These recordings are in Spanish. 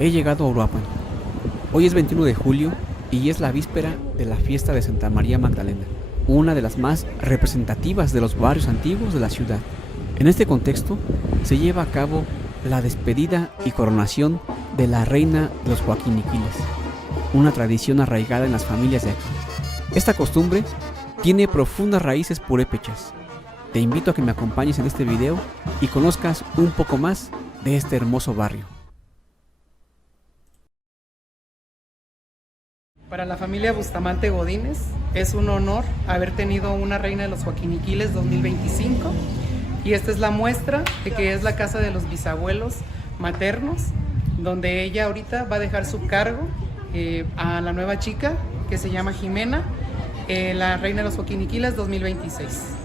He llegado a Uruapan. Hoy es 21 de julio y es la víspera de la fiesta de Santa María Magdalena, una de las más representativas de los barrios antiguos de la ciudad. En este contexto se lleva a cabo la despedida y coronación de la reina de los Joaquiniquiles, una tradición arraigada en las familias de aquí. Esta costumbre tiene profundas raíces purépechas. Te invito a que me acompañes en este video y conozcas un poco más de este hermoso barrio. Para la familia Bustamante Godínez es un honor haber tenido una reina de los Joaquiniquiles 2025, y esta es la muestra de que es la casa de los bisabuelos maternos, donde ella ahorita va a dejar su cargo a la nueva chica que se llama Jimena, la reina de los Joaquiniquiles 2026.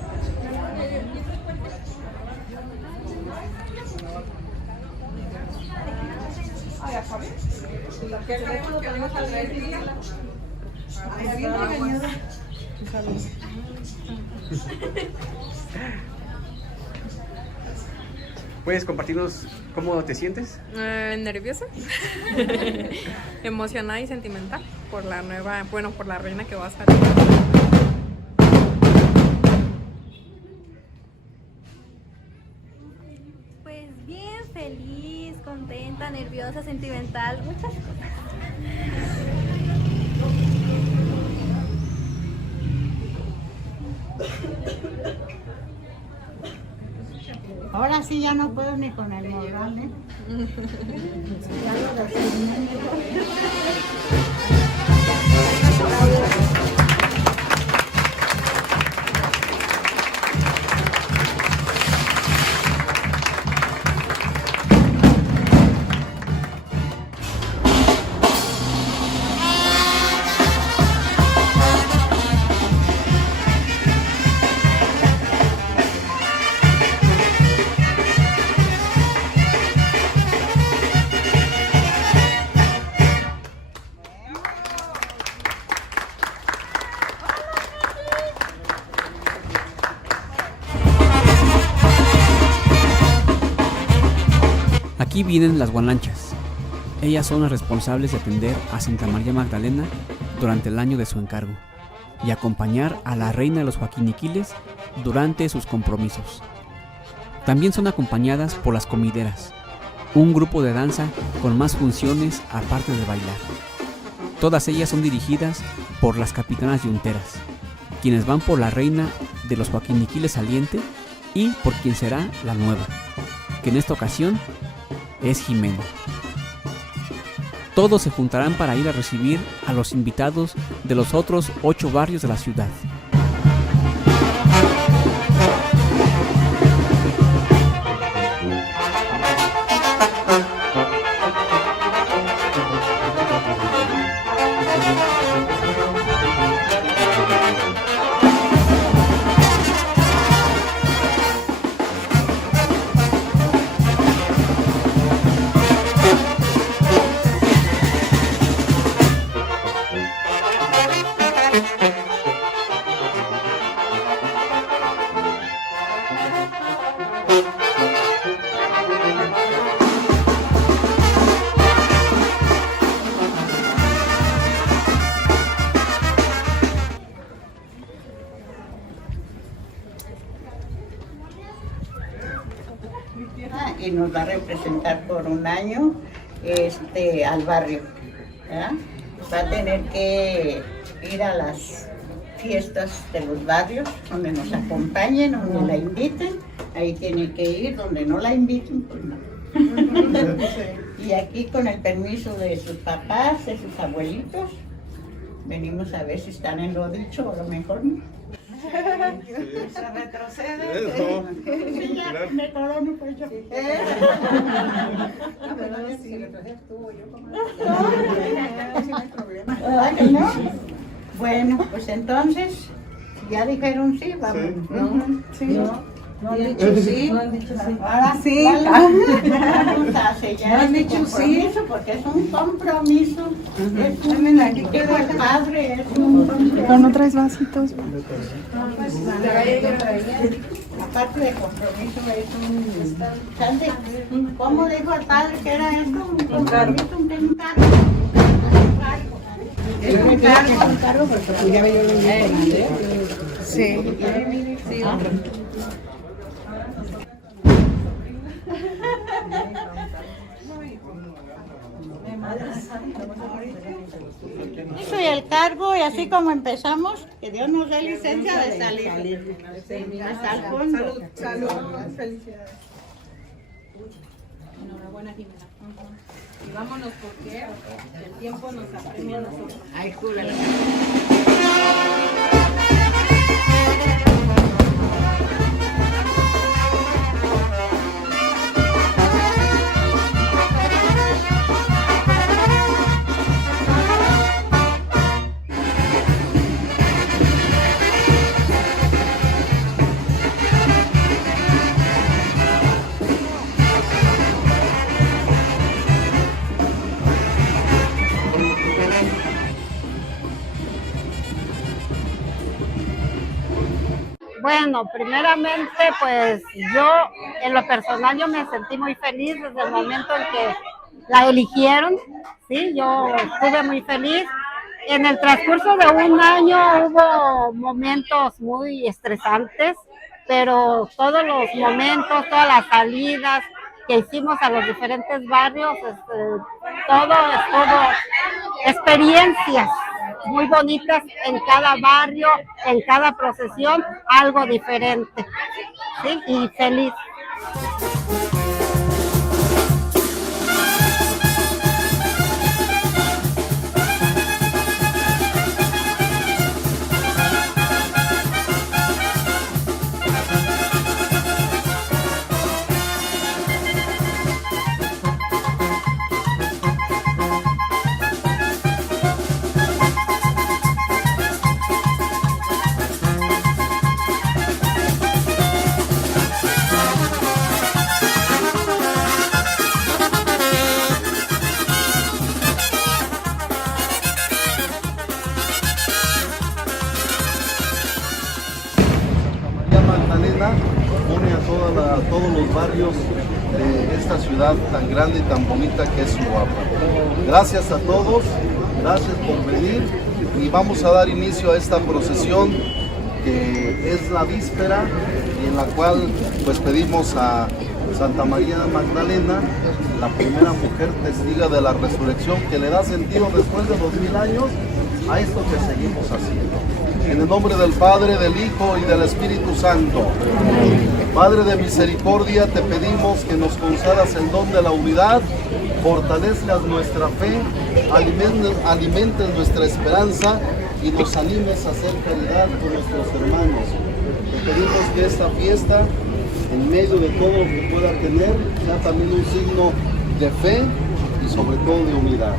¿Puedes compartirnos cómo te sientes? Nerviosa, emocionada y sentimental por la nueva, por la reina que va a salir. Pues bien, feliz, contenta, nerviosa, sentimental, muchas cosas. Ahora sí ya no puedo ni con el morral, ¿eh? Ya lo designé. Aquí vienen las guanlanchas. Ellas son las responsables de atender a Santa María Magdalena durante el año de su encargo y acompañar a la reina de los Joaquiniquiles durante sus compromisos. También son acompañadas por las comideras, un grupo de danza con más funciones aparte de bailar. Todas ellas son dirigidas por las capitanas yunteras, quienes van por la reina de los Joaquiniquiles saliente y por quien será la nueva, que en esta ocasión es Jimena. Todos se juntarán para ir a recibir a los invitados de los otros 8 barrios de la ciudad. Y nos va a representar por un año al barrio, ¿verdad? Va a tener que ir a las fiestas de los barrios, donde nos acompañen, donde la inviten. Ahí tiene que ir, donde no la inviten, pues no. Y aquí, con el permiso de sus papás, de sus abuelitos, venimos a ver si están en lo dicho, o a lo mejor no. Se retrocede. Sí, ya me corono, pues yo. ¿No? Bueno, pues entonces, ya dijeron sí, vamos. Sí. No han dicho sí. Ahora sí. Vamos a sellar el compromiso, porque es un compromiso. Es un queda padre, es un compromiso. ¿No traes vasitos? aparte de compromiso, es un ¿sabe? ¿Cómo dijo el padre que era esto? Un compromiso, un encargo. Es un cargo porque pues ya veo lo Sí. Sí, hombre. Eso y el cargo, y así como empezamos, que Dios nos dé licencia de salir hasta el fondo. Salud. Felicidades. Enhorabuena, Jimena. Y vámonos porque el tiempo nos apremia a nosotros. Ay, júralo. Bueno, primeramente, pues yo, en lo personal, yo me sentí muy feliz desde el momento en que la eligieron, ¿sí? Yo estuve muy feliz. En el transcurso de un año hubo momentos muy estresantes, pero todos los momentos, todas las salidas que hicimos a los diferentes barrios, todo estuvo experiencias muy bonitas en cada barrio, en cada procesión, algo diferente, ¿sí? Y feliz. Une a todos los barrios de esta ciudad tan grande y tan bonita que es Uruapan. Gracias a todos, gracias por venir y vamos a dar inicio a esta procesión que es la víspera y en la cual pues pedimos a Santa María Magdalena, la primera mujer testiga de la resurrección, que le da sentido después de 2000 años a esto que seguimos haciendo. En el nombre del Padre, del Hijo y del Espíritu Santo. Padre de misericordia, te pedimos que nos concedas el don de la unidad, fortalezcas nuestra fe, alimentes nuestra esperanza y nos animes a hacer caridad con nuestros hermanos. Te pedimos que esta fiesta, en medio de todo lo que pueda tener, sea también un signo de fe y sobre todo de unidad.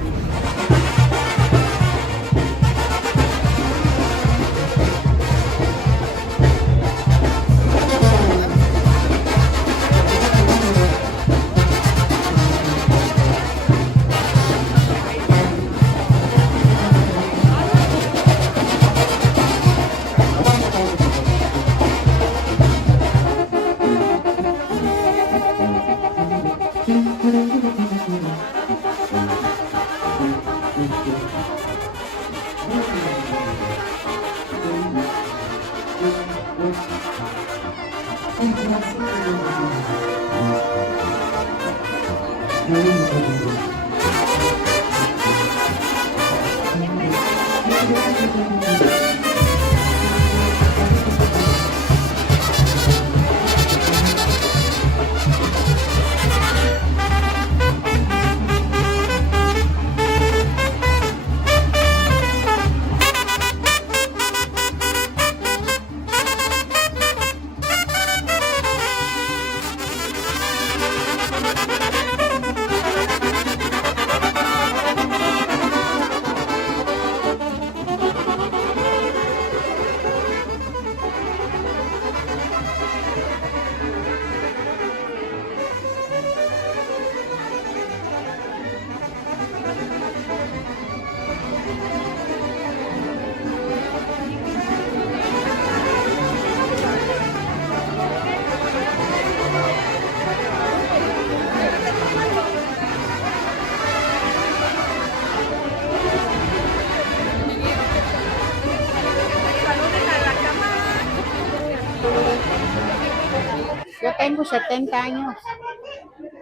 tengo 70 años.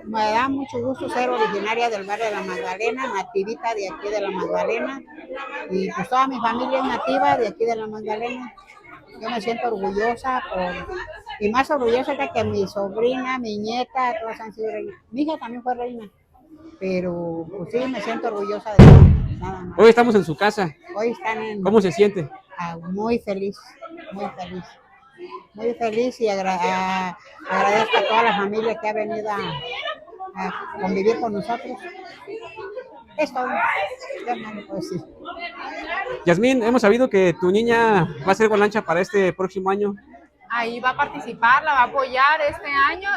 Me da mucho gusto ser originaria del barrio de la Magdalena, nativita de aquí de la Magdalena. Y pues toda mi familia es nativa de aquí de la Magdalena. Yo me siento orgullosa y más orgullosa de que mi sobrina, mi nieta, todas han sido reinas. Mi hija también fue reina, pero pues sí, me siento orgullosa de nada más. Hoy estamos en su casa. Hoy están en... ¿Cómo se siente? Muy feliz, muy feliz. Muy feliz y agradezco a toda la familia que ha venido a convivir con nosotros. Es todo. Yo no lo puedo decir. Yasmín, hemos sabido que tu niña va a ser guanancha para este próximo año. Ahí va a participar, la va a apoyar este año.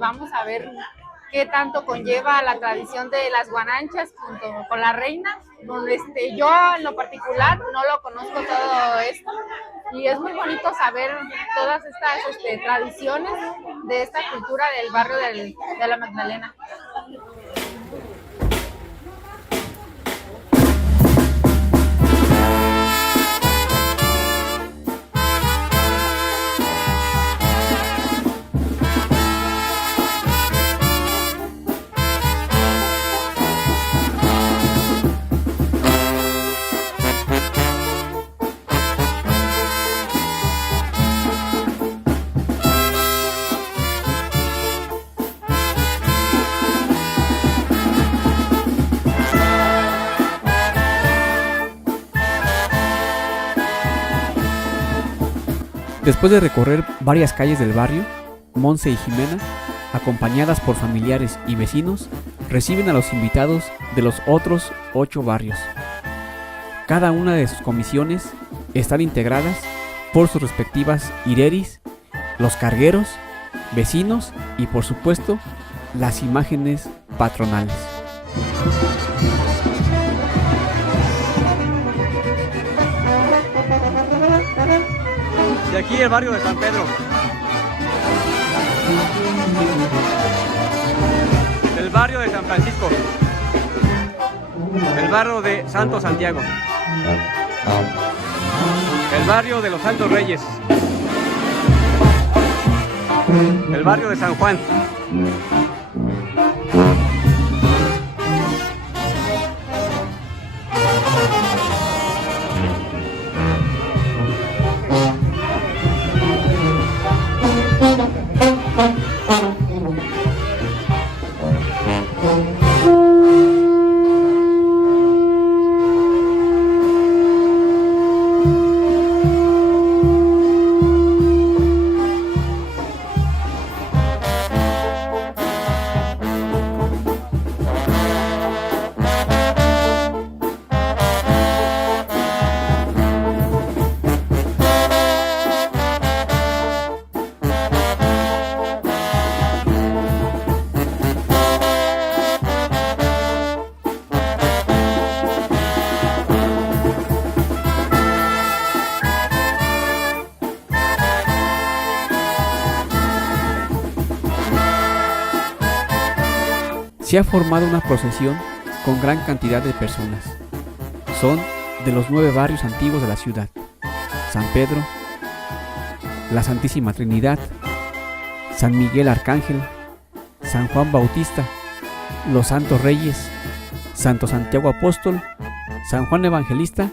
Vamos a ver qué tanto conlleva la tradición de las guananchas junto con la reina. Donde yo en lo particular no lo conozco todo esto y es muy bonito saber todas estas tradiciones de esta cultura del barrio de la Magdalena. Después de recorrer varias calles del barrio, Monse y Jimena, acompañadas por familiares y vecinos, reciben a los invitados de los otros 8 barrios. Cada una de sus comisiones están integradas por sus respectivas ireris, los cargueros, vecinos y por supuesto las imágenes patronales. De aquí el barrio de San Pedro. El barrio de San Francisco. El barrio de Santo Santiago. El barrio de los Santos Reyes. El barrio de San Juan. Se ha formado una procesión con gran cantidad de personas. Son de los 9 barrios antiguos de la ciudad: San Pedro, la Santísima Trinidad, San Miguel Arcángel, San Juan Bautista, los Santos Reyes, Santo Santiago Apóstol, San Juan Evangelista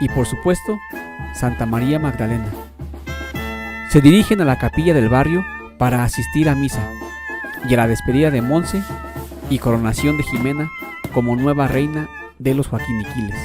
y por supuesto Santa María Magdalena. Se dirigen a la capilla del barrio para asistir a misa y a la despedida de Monse y coronación de Jimena como nueva reina de los Joaquiniquiles.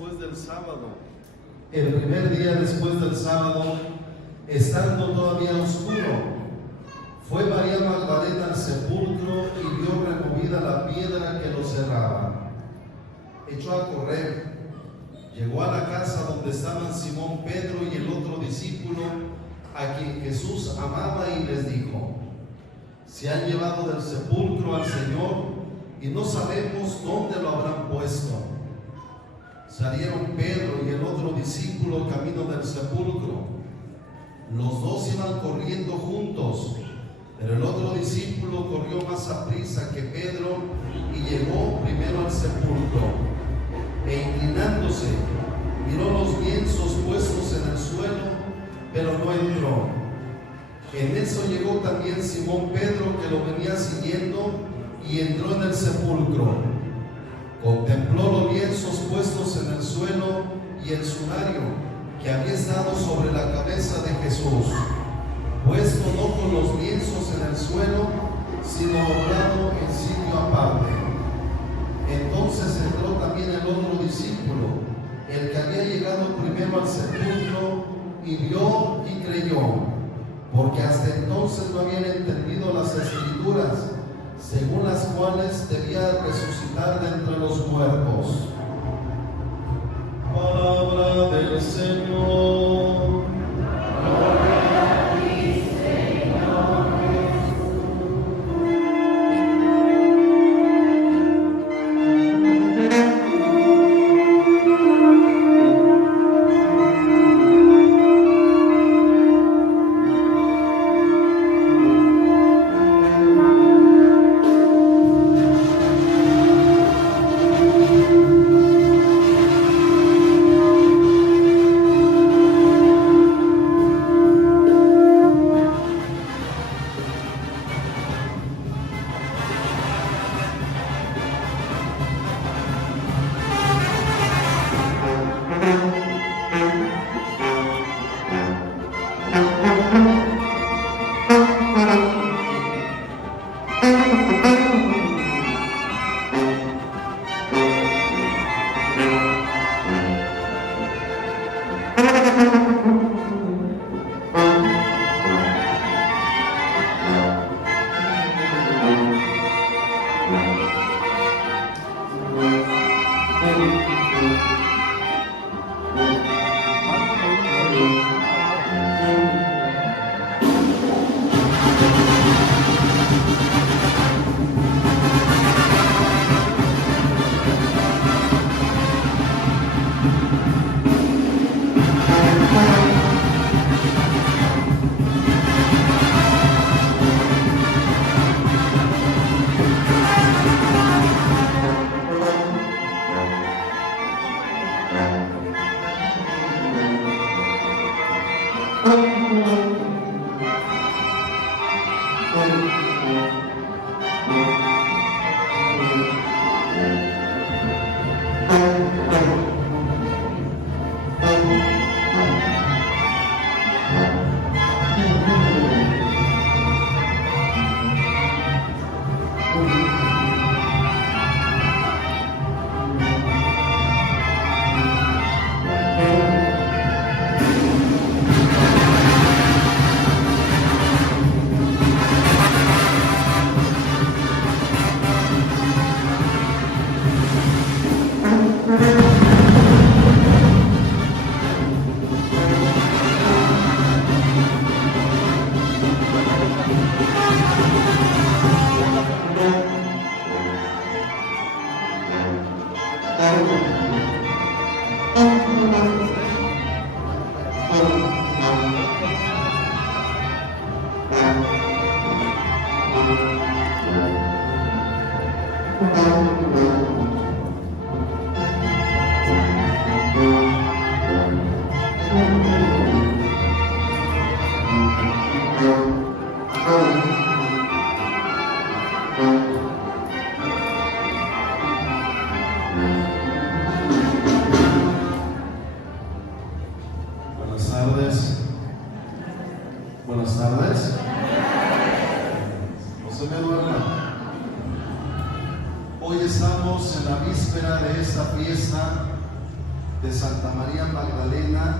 después del sábado. El primer día después del sábado, estando todavía oscuro, fue María Magdalena al sepulcro y vio removida la piedra que lo cerraba. Echó a correr, llegó a la casa donde estaban Simón Pedro y el otro discípulo, a quien Jesús amaba, y les dijo: se han llevado del sepulcro al Señor y no sabemos dónde lo habrán puesto. Salieron Pedro y el otro discípulo camino del sepulcro. Los dos iban corriendo juntos, pero el otro discípulo corrió más aprisa que Pedro y llegó primero al sepulcro. E inclinándose, miró los lienzos puestos en el suelo, pero no entró. En eso llegó también Simón Pedro, que lo venía siguiendo, y entró en el sepulcro. Contempló los lienzos puestos en el suelo y el sudario que había estado sobre la cabeza de Jesús, puesto no con los lienzos en el suelo, sino doblado en sitio aparte. Entonces entró también el otro discípulo, el que había llegado primero al sepulcro, y vio y creyó, porque hasta entonces no habían entendido las Escrituras, según las cuales debía resucitar de entre los muertos. Palabra del Señor. Gloria a ti, Señor Buenas tardes. de Santa María Magdalena,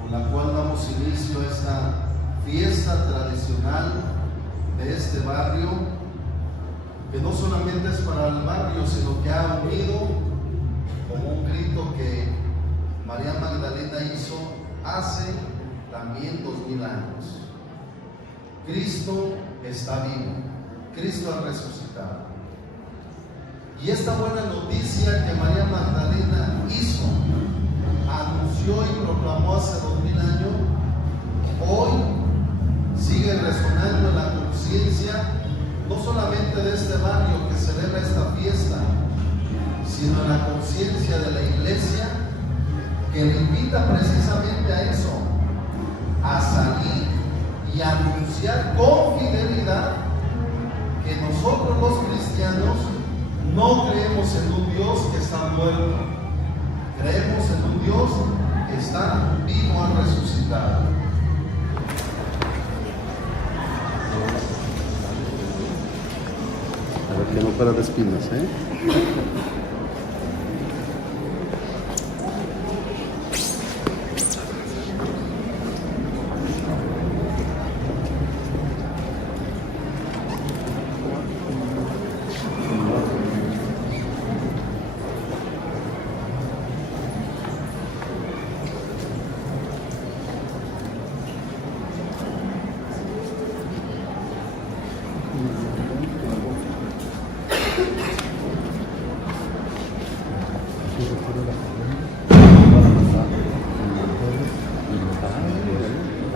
con la cual damos inicio a esta fiesta tradicional de este barrio, que no solamente es para el barrio, sino que ha unido como un grito que María Magdalena hizo hace también 2000 años. Cristo está vivo, Cristo ha resucitado. Y esta buena noticia que María Magdalena hizo, anunció y proclamó hace 2000 años, hoy sigue resonando en la conciencia, no solamente de este barrio que celebra esta fiesta, sino en la conciencia de la Iglesia, que le invita precisamente a eso, a salir y a anunciar con fidelidad que nosotros los cristianos no creemos en un Dios que está muerto, creemos en un Dios que está vivo, ha resucitado. A ver, que no fuera de espinas, ¿eh?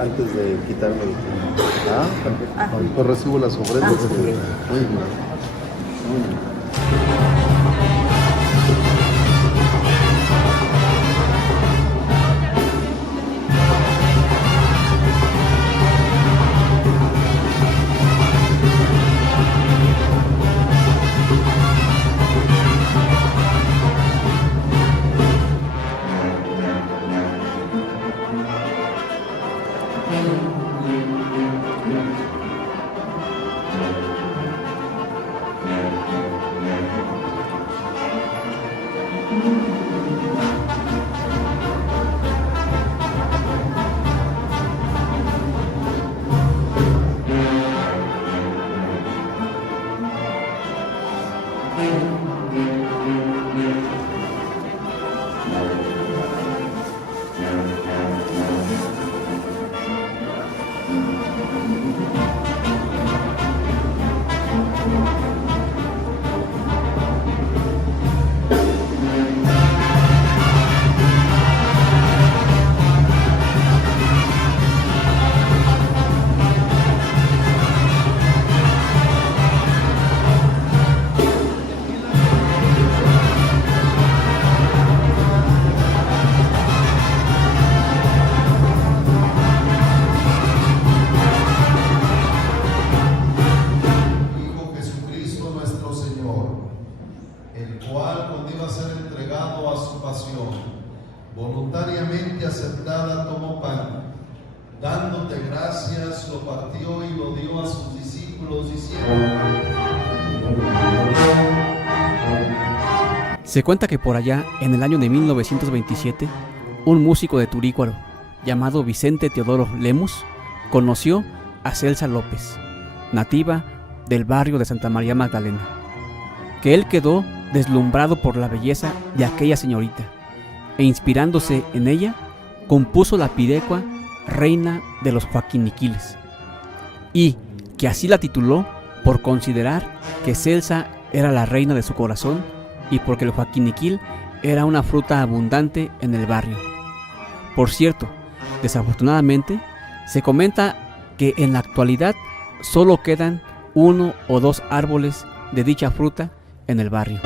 Antes de quitarme el... perfecto. Pues recibo las ofrendas. Muy bien. Muy bien. Voluntariamente aceptada tomó pan, dándote gracias, lo partió y lo dio a sus discípulos diciendo. Se cuenta que por allá, en el año de 1927, un músico de Turícuaro, llamado Vicente Teodoro Lemus, conoció a Celsa López, nativa del barrio de Santa María Magdalena, que él quedó deslumbrado por la belleza de aquella señorita, e inspirándose en ella, compuso la pidecua Reina de los Joaquiniquiles, y que así la tituló por considerar que Celsa era la reina de su corazón y porque el joaquiniquil era una fruta abundante en el barrio. Por cierto, desafortunadamente, se comenta que en la actualidad solo quedan 1 o 2 árboles de dicha fruta en el barrio.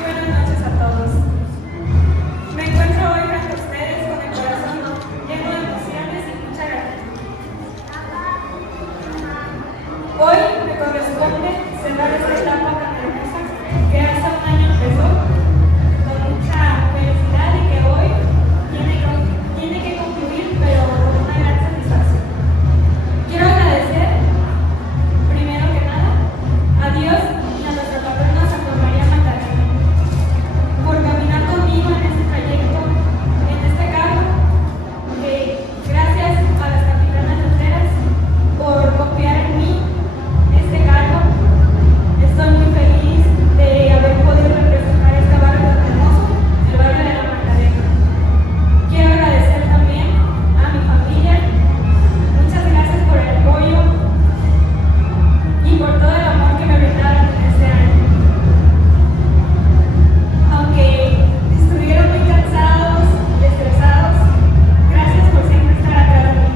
Buenas noches a todos. Me encuentro hoy frente a ustedes con el corazón lleno de emociones y mucha gratitud. Hoy me corresponde cerrar esta etapa tan hermosa que hace un año empezó con mucha felicidad y que hoy tiene que concluir, pero con una gran satisfacción. Quiero agradecer, primero que nada, a Dios y a nuestra patrona Santa María Magdalena por caminar conmigo en este trayecto, en este carro, gracias a las capitanas solteras por confiar en mí este cargo. Estoy muy feliz de haber podido representar este barrio tan hermoso, el barrio de la Magdalena. Quiero agradecer también a mi familia, muchas gracias por el apoyo y por todo el amor que me brindaron en este año. Aunque estuvieron muy cansados y estresados, gracias por siempre estar atrás de mí.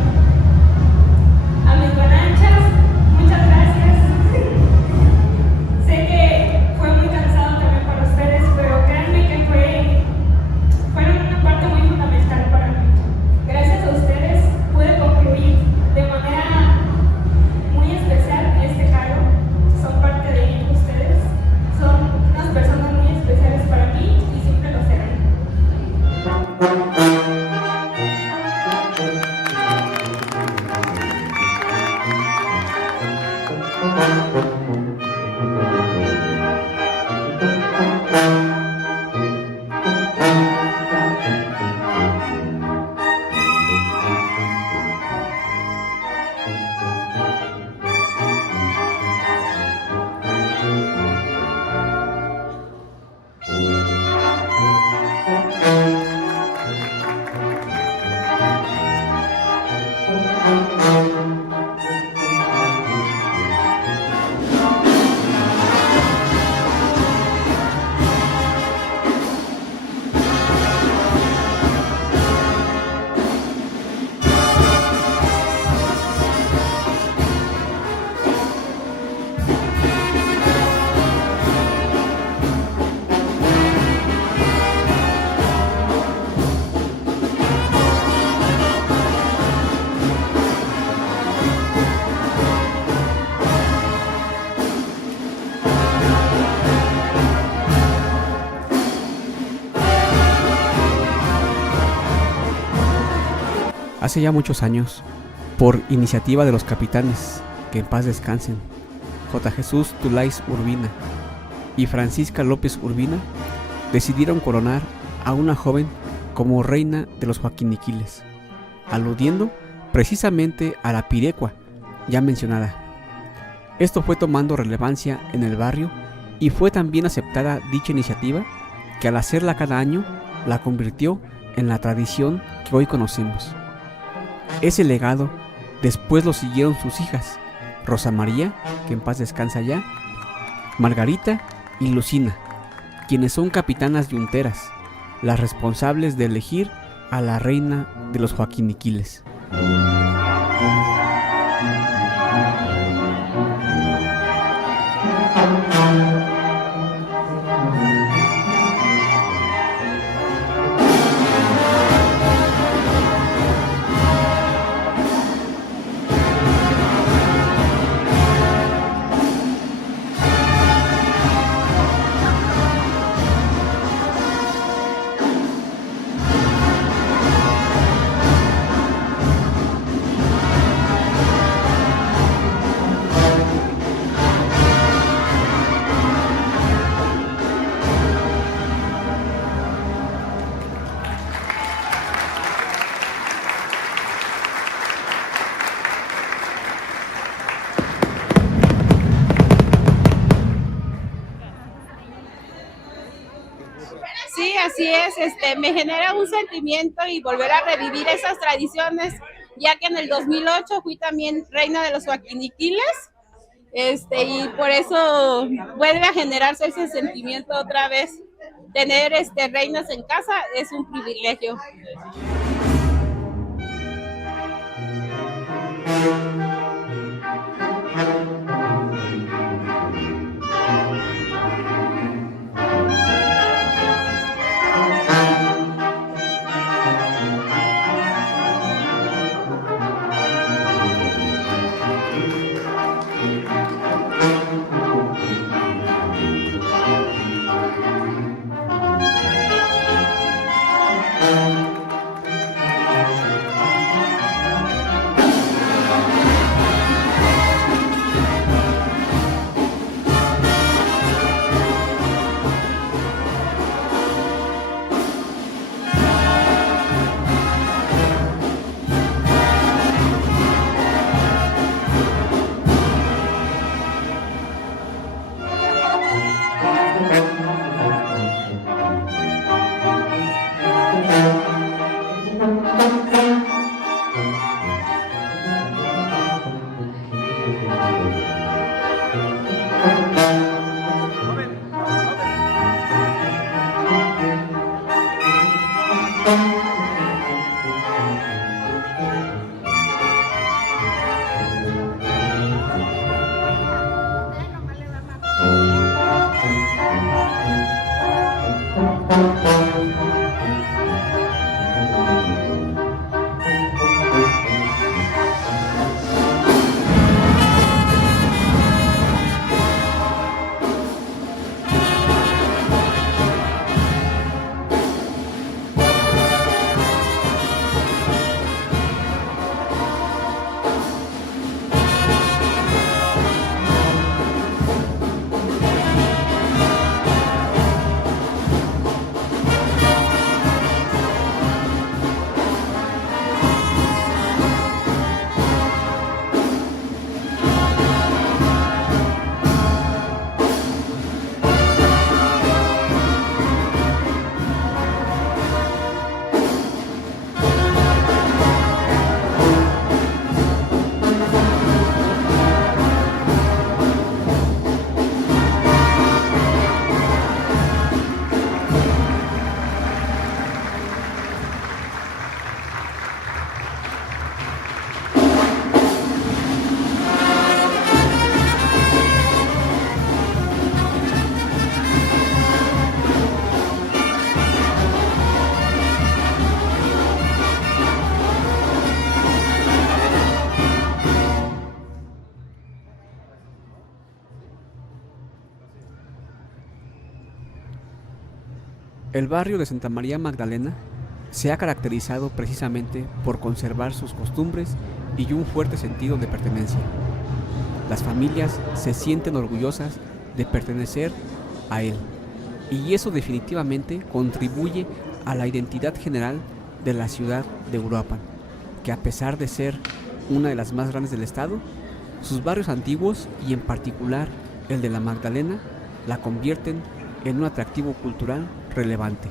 A mis guananchas, muchas gracias. Sé que fue muy cansado también para ustedes, pero créanme que fueron una parte muy fundamental para mí. Gracias a ustedes pude concluir de manera muy especial este cargo. Son parte de mí ustedes. Son unas personas muy especiales para mí y siempre lo serán. Hace ya muchos años, por iniciativa de los capitanes, que en paz descansen, J. Jesús Tulais Urbina y Francisca López Urbina, decidieron coronar a una joven como reina de los Joaquiniquiles, aludiendo precisamente a la pirecua ya mencionada. Esto fue tomando relevancia en el barrio y fue también aceptada dicha iniciativa, que al hacerla cada año la convirtió en la tradición que hoy conocemos. Ese legado después lo siguieron sus hijas, Rosa María, que en paz descansa ya, Margarita y Lucina, quienes son capitanas yunteras, las responsables de elegir a la reina de los Joaquiniquiles. Entonces, me genera un sentimiento y volver a revivir esas tradiciones, ya que en el 2008 fui también reina de los Joaquiniquiles, y por eso vuelve a generarse ese sentimiento otra vez. Tener reinas en casa es un privilegio. El barrio de Santa María Magdalena se ha caracterizado precisamente por conservar sus costumbres y un fuerte sentido de pertenencia. Las familias se sienten orgullosas de pertenecer a él, y eso definitivamente contribuye a la identidad general de la ciudad de Uruapan, que a pesar de ser una de las más grandes del estado, sus barrios antiguos y en particular el de la Magdalena la convierten en un atractivo cultural relevante.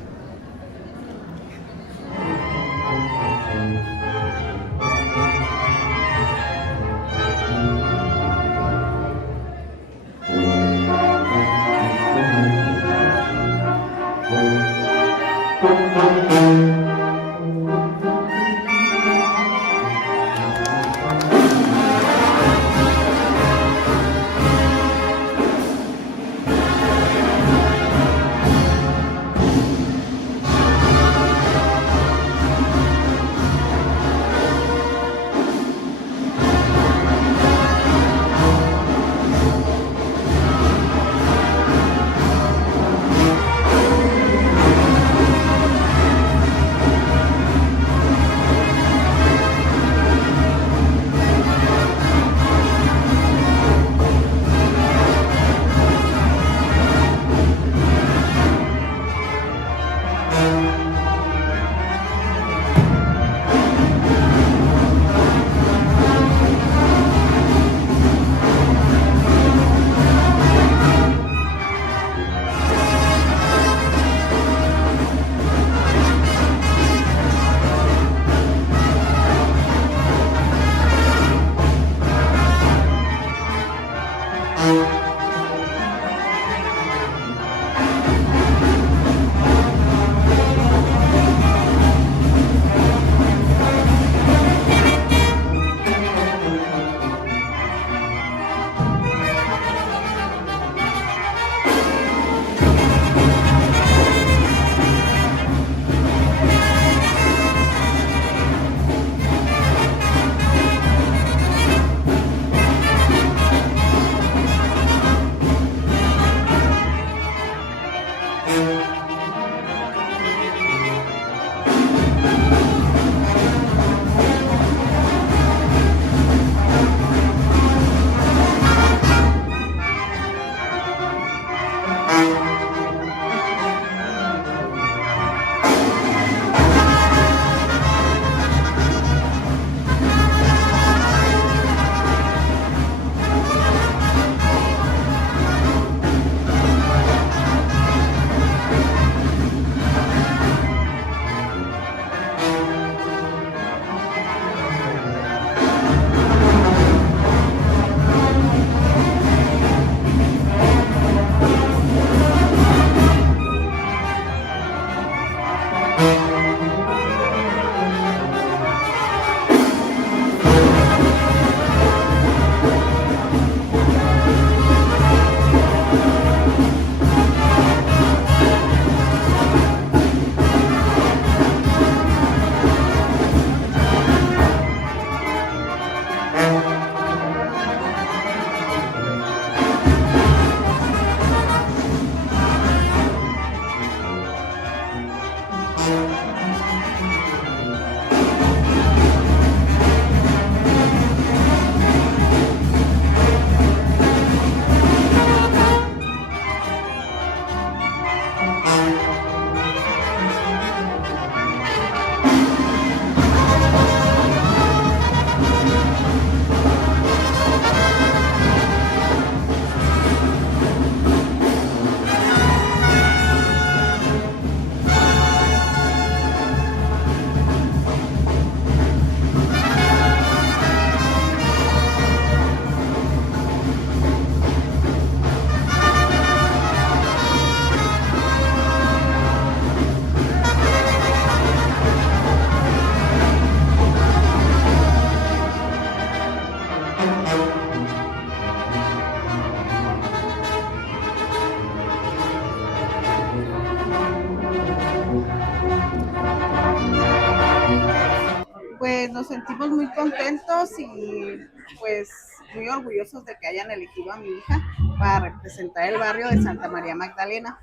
nos sentimos muy contentos y pues muy orgullosos de que hayan elegido a mi hija para representar el barrio de Santa María Magdalena.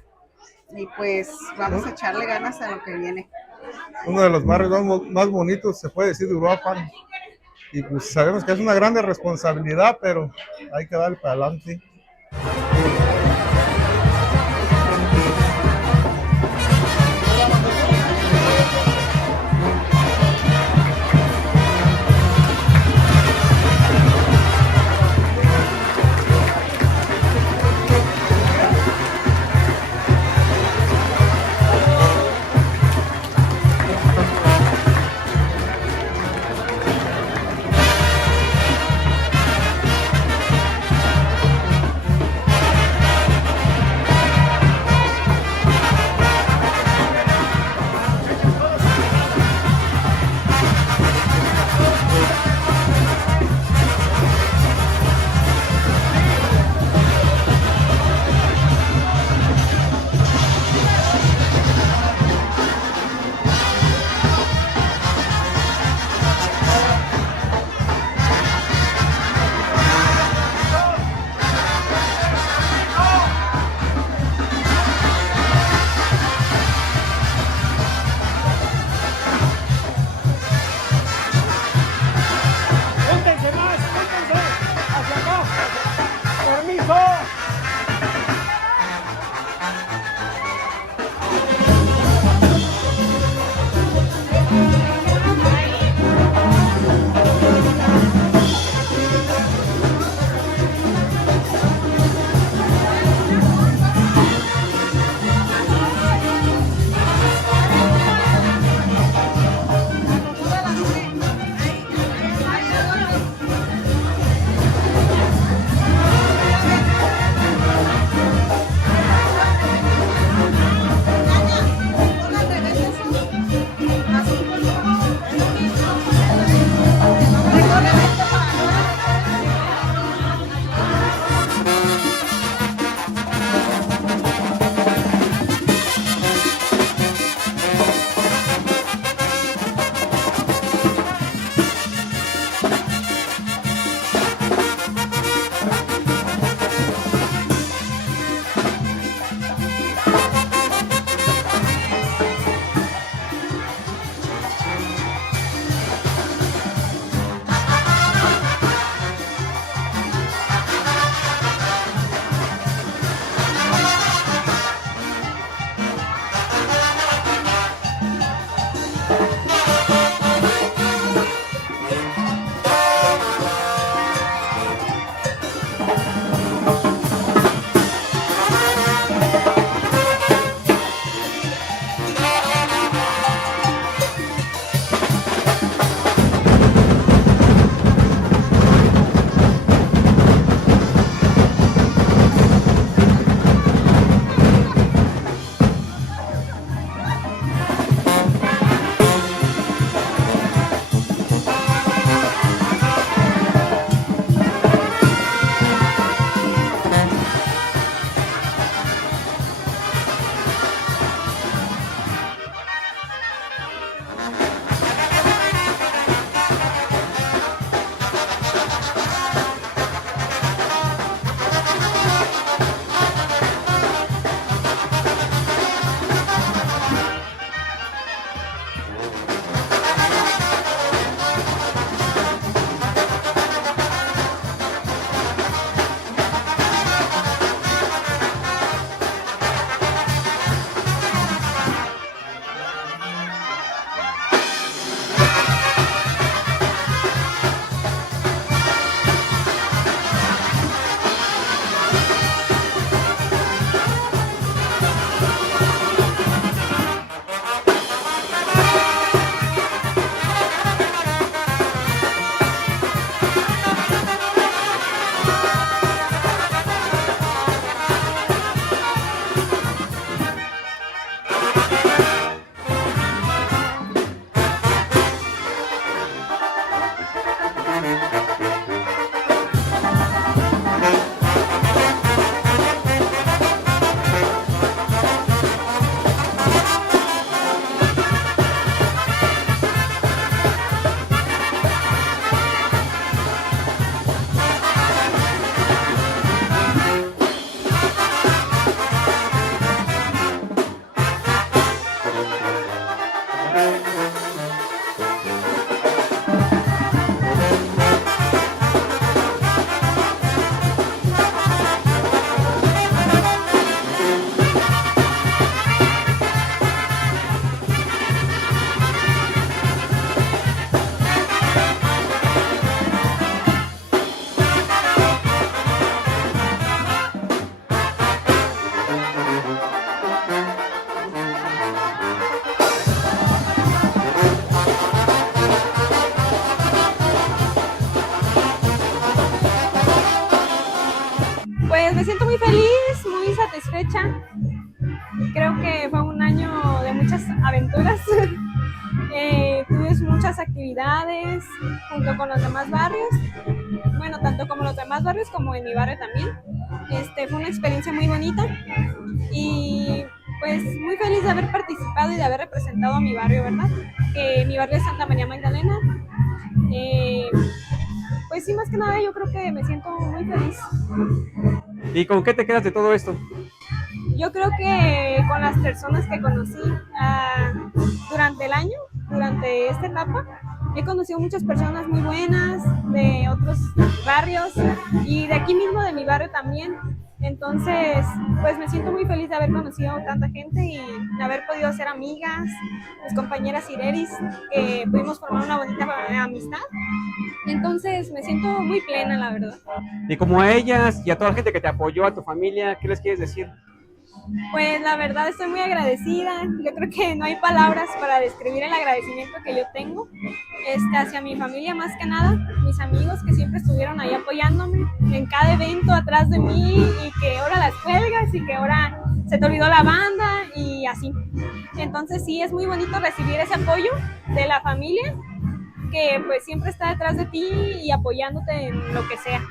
Y pues vamos a echarle ganas a lo que viene. Uno de los barrios más bonitos, se puede decir, de Uruapan. Y pues sabemos que es una grande responsabilidad, pero hay que darle para adelante. las actividades junto con los demás barrios, bueno, tanto como los demás barrios como en mi barrio también. Fue una experiencia muy bonita y pues muy feliz de haber participado y de haber representado a mi barrio, ¿verdad? Mi barrio es Santa María Magdalena. Pues sí, más que nada yo creo que me siento muy feliz. ¿Y con qué te quedas de todo esto? Yo creo que con las personas que conocí durante el año, durante esta etapa, he conocido muchas personas muy buenas de otros barrios y de aquí mismo de mi barrio también. Entonces, pues me siento muy feliz de haber conocido tanta gente y de haber podido ser amigas, mis compañeras Ireris, que pudimos formar una bonita amistad. Entonces, me siento muy plena, la verdad. Y como a ellas y a toda la gente que te apoyó, a tu familia, ¿qué les quieres decir? Pues la verdad estoy muy agradecida. Yo creo que no hay palabras para describir el agradecimiento que yo tengo hacia mi familia, más que nada, mis amigos que siempre estuvieron ahí apoyándome en cada evento atrás de mí y que ahora las cuelgas y que ahora se te olvidó la banda y así. Entonces sí, es muy bonito recibir ese apoyo de la familia que pues siempre está detrás de ti y apoyándote en lo que sea.